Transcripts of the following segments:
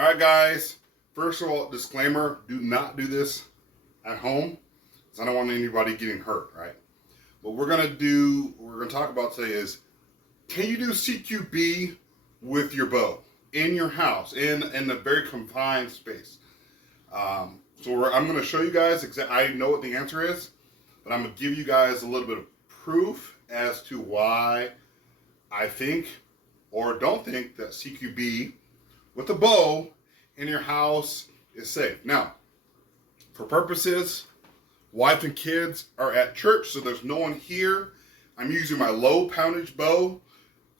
All right, guys. First of all, disclaimer: do not do this at home, because I don't want anybody getting hurt. Right? What we're gonna talk about today is: can you do CQB with your bow in your house in a very confined space? I'm gonna show you guys. I know what the answer is, but I'm gonna give you guys a little bit of proof as to why I think or don't think that CQB with a bow in your house is safe. Now, for purposes, wife and kids are at church, so there's no one here. I'm using my low poundage bow.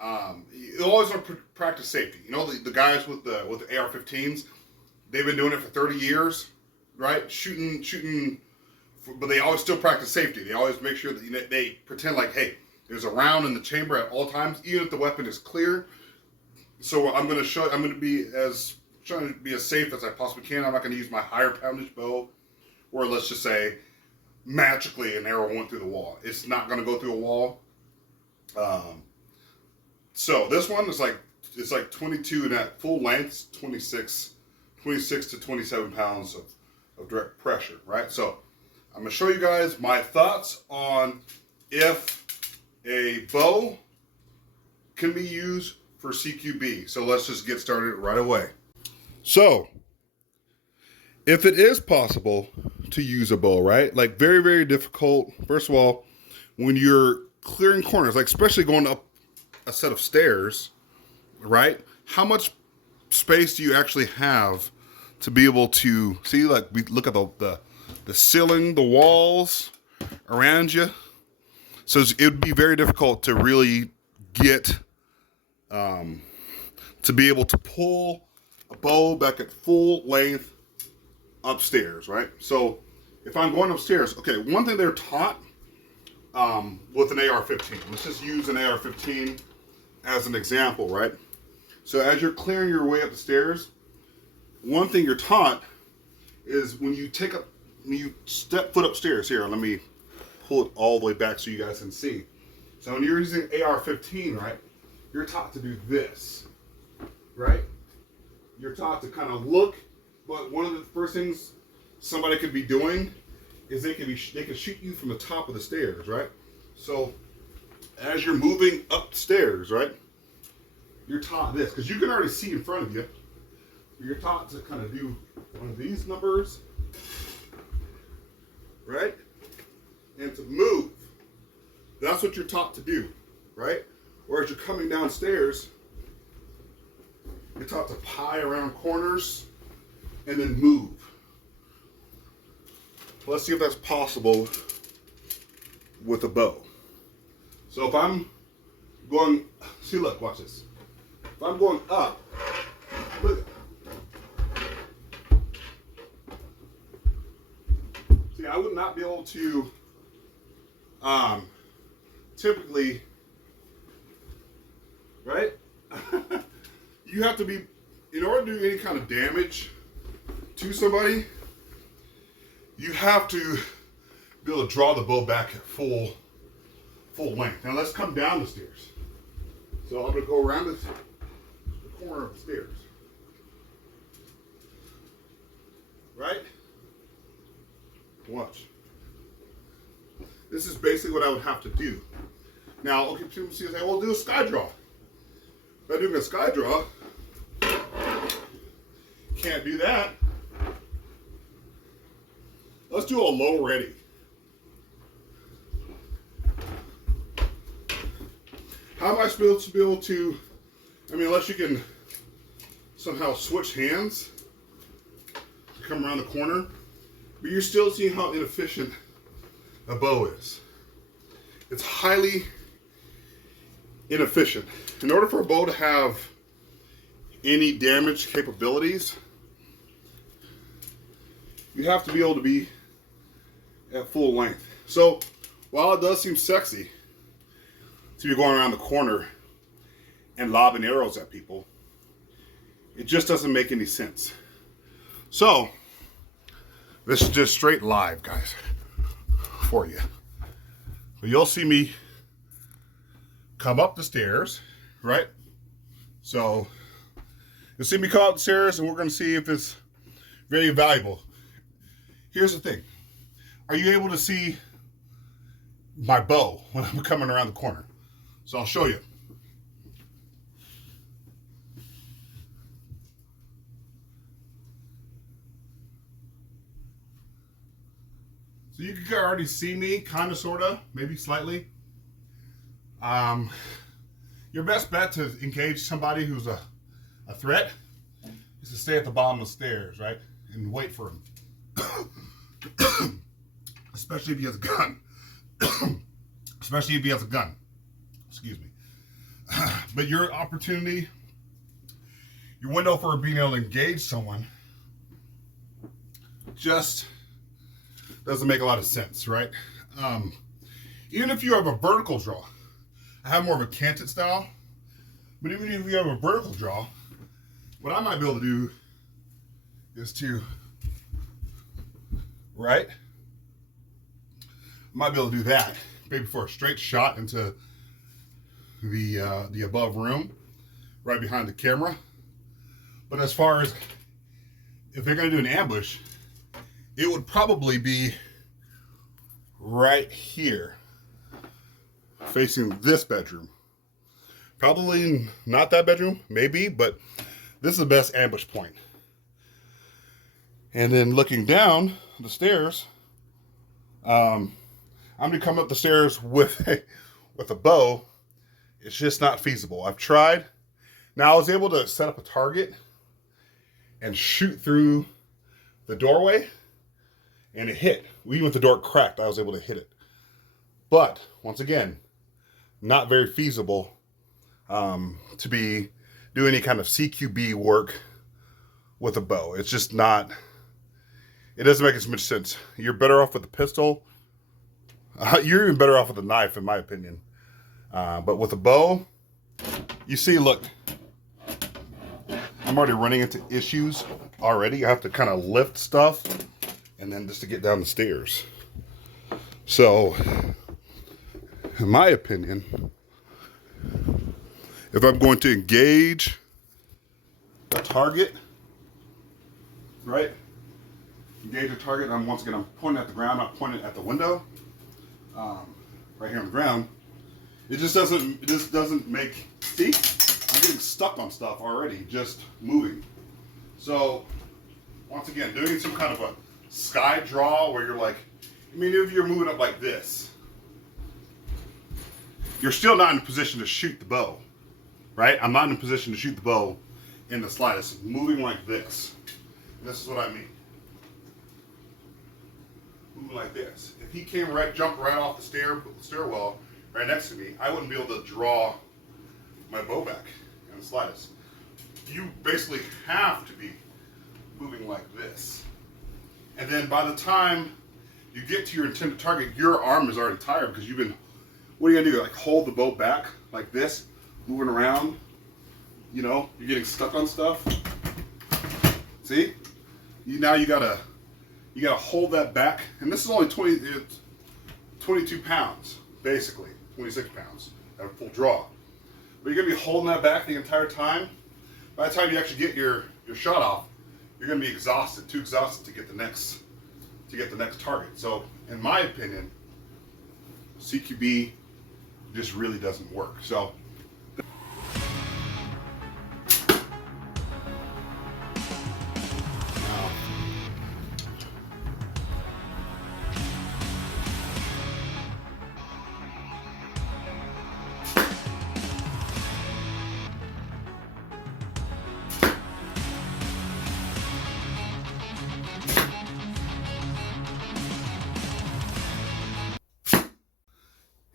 You always want to practice safety. You know, the guys with the AR-15s, they've been doing it for 30 years, right? Shooting, but they always still practice safety. They always make sure that they pretend like, hey, there's a round in the chamber at all times, even if the weapon is clear. So I'm going to be trying to be as safe as I possibly can. I'm not going to use my higher poundage bow, or let's just say magically an arrow went through the wall. It's not going to go through a wall. So this one is it's like 22, and at full length, 26 to 27 pounds of direct pressure, right? So I'm going to show you guys my thoughts on if a bow can be used for CQB. So let's just get started right away. So if it is possible to use a bow, right? Like very, very difficult. First of all, when you're clearing corners, like especially going up a set of stairs, right? How much space do you actually have to be able to see? Like we look at the ceiling, the walls around you. So it would be very difficult to really get to be able to pull a bow back at full length upstairs, right? So if I'm going upstairs, okay, one thing they're taught with an AR-15. Let's just use an AR-15 as an example, right? So as you're clearing your way up the stairs, one thing you're taught is when you step foot upstairs. Here, let me pull it all the way back so you guys can see. So when you're using AR-15, right, you're taught to do this, right? You're taught to kind of look, but one of the first things somebody could be doing is they can shoot you from the top of the stairs, right? So as you're moving upstairs, right, you're taught this, because you can already see in front of you. You're taught to kind of do one of these numbers, right? And to move. That's what you're taught to do, right? Or as you're coming downstairs, you're taught to pie around corners and then move. Let's see if that's possible with a bow. So if I'm going, see, look, watch this. If I'm going up, look. See, I would not be able to typically, right? You have to be, in order to do any kind of damage to somebody, you have to be able to draw the bow back at full length. Now let's come down the stairs. So I'm going to go around the corner of the stairs. Right? Watch. This is basically what I would have to do. Now, okay, people say, well, do a sky draw. If I do a sky draw, can't do that. Let's do a low ready. How am I supposed to be able to, unless you can somehow switch hands to come around the corner, but you're still seeing how inefficient a bow is. It's highly inefficient. In order for a bow to have any damage capabilities, you have to be able to be at full length. So while it does seem sexy to be going around the corner and lobbing arrows at people, it just doesn't make any sense. So this is just straight live, guys, for you. But you'll see me come up the stairs, right? So You'll see me come up the stairs and we're going to see if it's very valuable. Here's the thing. Are you able to see my bow when I'm coming around the corner? So I'll show you. So you can already see me, kind of, sort of, maybe slightly. Your best bet to engage somebody who's a threat is to stay at the bottom of the stairs, right? And wait for him. Especially if he has a gun. Especially if he has a gun. Excuse me. But your opportunity, your window for being able to engage someone just doesn't make a lot of sense, right? Even if you have a vertical draw, I have more of a canted style, but even if you have a vertical draw, what I might be able to do is to, right? I might be able to do that, maybe for a straight shot into the above room, right behind the camera. But as far as if they're going to do an ambush, it would probably be right here, facing this bedroom. Probably not that bedroom, maybe, but this is the best ambush point. And then looking down the stairs, I'm gonna come up the stairs with a bow. It's just not feasible. I've tried. Now I was able to set up a target and shoot through the doorway, and it hit. Even with the door cracked, I was able to hit it. But once again, not very feasible to be doing any kind of CQB work with a bow. It's just not. It doesn't make as much sense. You're better off with a pistol. You're even better off with a knife, in my opinion. But with a bow, you see, look, I'm already running into issues already. I have to kind of lift stuff and then just to get down the stairs. So, in my opinion, if I'm going to engage a target, right? Engage a target, and once again, I'm pointing at the ground, not pointing at the window. Right here on the ground. It just doesn't make, see? I'm getting stuck on stuff already, just moving. So, once again, doing some kind of a sky draw where you're like, I mean, if you're moving up like this, you're still not in a position to shoot the bow, right? I'm not in a position to shoot the bow in the slightest. Moving like this. This is what I mean. Moving like this. If he jumped right off the stairwell right next to me, I wouldn't be able to draw my bow back in the slightest. You basically have to be moving like this. And then by the time you get to your intended target, your arm is already tired because you've been, what are you gonna do? Like hold the bow back like this, moving around, you know, you're getting stuck on stuff. See? Now you gotta hold that back. And this is only 22 pounds, basically, 26 pounds at a full draw. But you're gonna be holding that back the entire time. By the time you actually get your shot off, you're gonna be exhausted, too exhausted to get the next target. So, in my opinion, CQB just really doesn't work. So,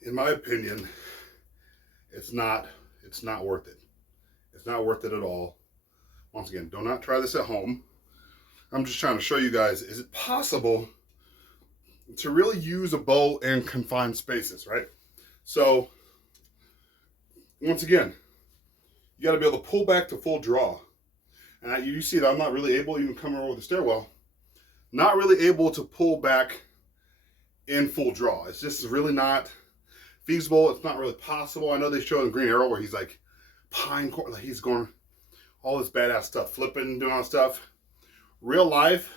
in my opinion, it's not worth it. It's not worth it at all. Once again, do not try this at home. I'm just trying to show you guys, is it possible to really use a bow in confined spaces, right? So, once again, you got to be able to pull back to full draw. And you see that I'm not really able, even coming over the stairwell, not really able to pull back in full draw. It's just really not feasible. It's not really possible. I know they show in Green Arrow where he's like pine core, like he's going all this badass stuff, flipping, doing all stuff. Real life,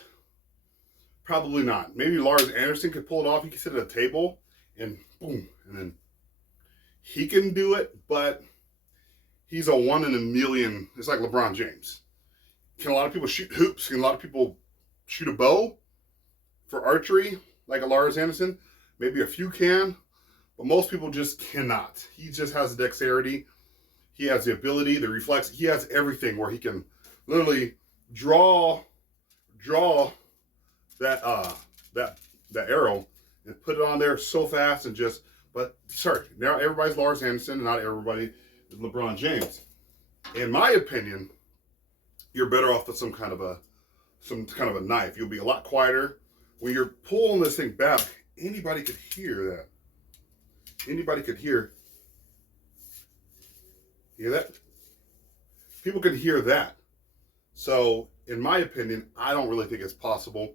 probably not. Maybe Lars Anderson could pull it off. He could sit at a table and boom, and then he can do it, but he's a 1 in a million. It's like LeBron James. Can a lot of people shoot hoops? Can a lot of people shoot a bow for archery like a Lars Anderson? Maybe a few can, but most people just cannot. He just has the dexterity. He has the ability, the reflex. He has everything where he can literally draw that arrow and put it on there so fast and just. But sorry, now everybody's Lars Anderson, not everybody is LeBron James. In my opinion, you're better off with some kind of a knife. You'll be a lot quieter when you're pulling this thing back. Anybody could hear that. Anybody could hear that? People can hear that. So, in my opinion, I don't really think it's possible.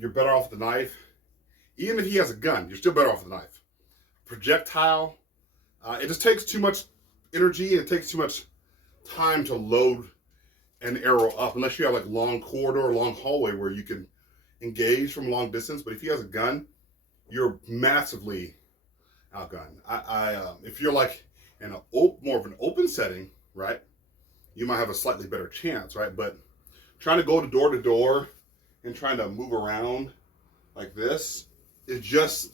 You're better off with the knife. Even if he has a gun, you're still better off with the knife. Projectile, it just takes too much energy. It takes too much time to load an arrow up, unless you have like long corridor, long hallway where you can engage from a long distance. But if he has a gun, you're massively outgunned. If you're like in a more of an open setting, right, you might have a slightly better chance, right? But trying to go to door and trying to move around like this, it's just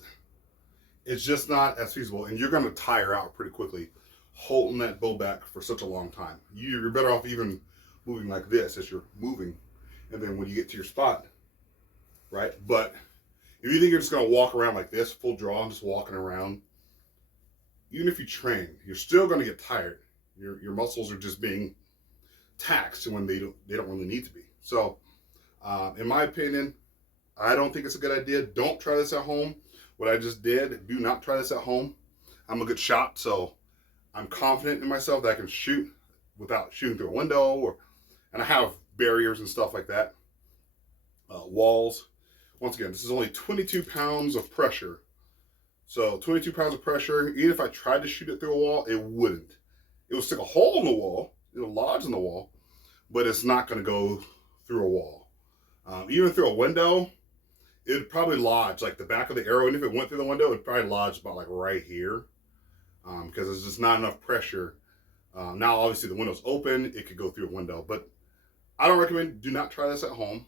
not as feasible, and you're going to tire out pretty quickly holding that bow back for such a long time. You're better off even moving like this as you're moving, and then when you get to your spot, right? But if you think you're just going to walk around like this, full draw, and just walking around, even if you train, you're still going to get tired. Your muscles are just being taxed when they don't really need to be. So, in my opinion, I don't think it's a good idea. Don't try this at home. What I just did, do not try this at home. I'm a good shot, so I'm confident in myself that I can shoot without shooting through a window, and I have barriers and stuff like that. Walls. Once again, this is only 22 pounds of pressure. So 22 pounds of pressure, even if I tried to shoot it through a wall, it wouldn't. It would stick a hole in the wall, it'll lodge in the wall, but it's not going to go through a wall. Even through a window, it'd probably lodge like the back of the arrow, and if it went through the window, it'd probably lodge about like right here, because there's just not enough pressure. Now, obviously, the window's open, it could go through a window, but I don't recommend, do not try this at home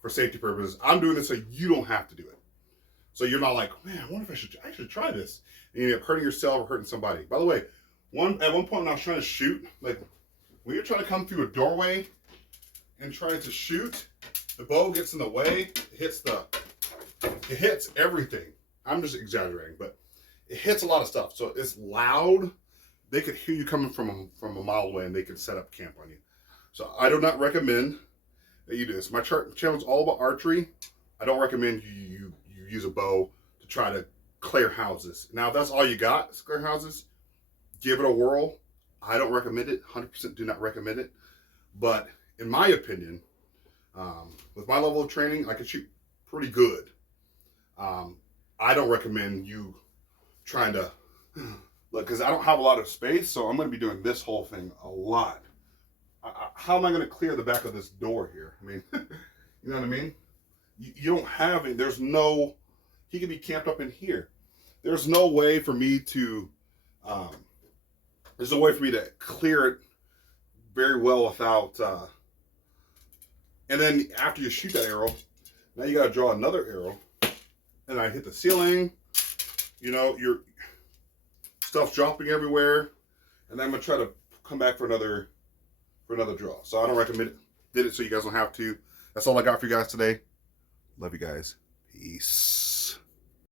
for safety purposes. I'm doing this so you don't have to do it. So you're not like, man, I wonder if I should try this. And you end up hurting yourself or hurting somebody. By the way, at one point when I was trying to shoot, like when you're trying to come through a doorway and trying to shoot, the bow gets in the way, it hits everything. I'm just exaggerating, but it hits a lot of stuff. So it's loud. They could hear you coming from a mile away, and they could set up camp on you. So I do not recommend that you do this. My channel is all about archery. I don't recommend you use a bow to try to clear houses. Now, if that's all you got, is clear houses, give it a whirl. I don't recommend it. 100% do not recommend it. But in my opinion, with my level of training, I can shoot pretty good. I don't recommend you trying to look, because I don't have a lot of space, so I'm going to be doing this whole thing a lot. How am I going to clear the back of this door here? I mean, you know what I mean? You don't have it. He could be camped up in here. There's no way for me to, clear it very well without, and then after you shoot that arrow, now you got to draw another arrow, and I hit the ceiling, your stuff's dropping everywhere, and then I'm going to try to come back for another draw. So I don't recommend it. Did it so you guys don't have to. That's all I got for you guys today. Love you guys. Peace.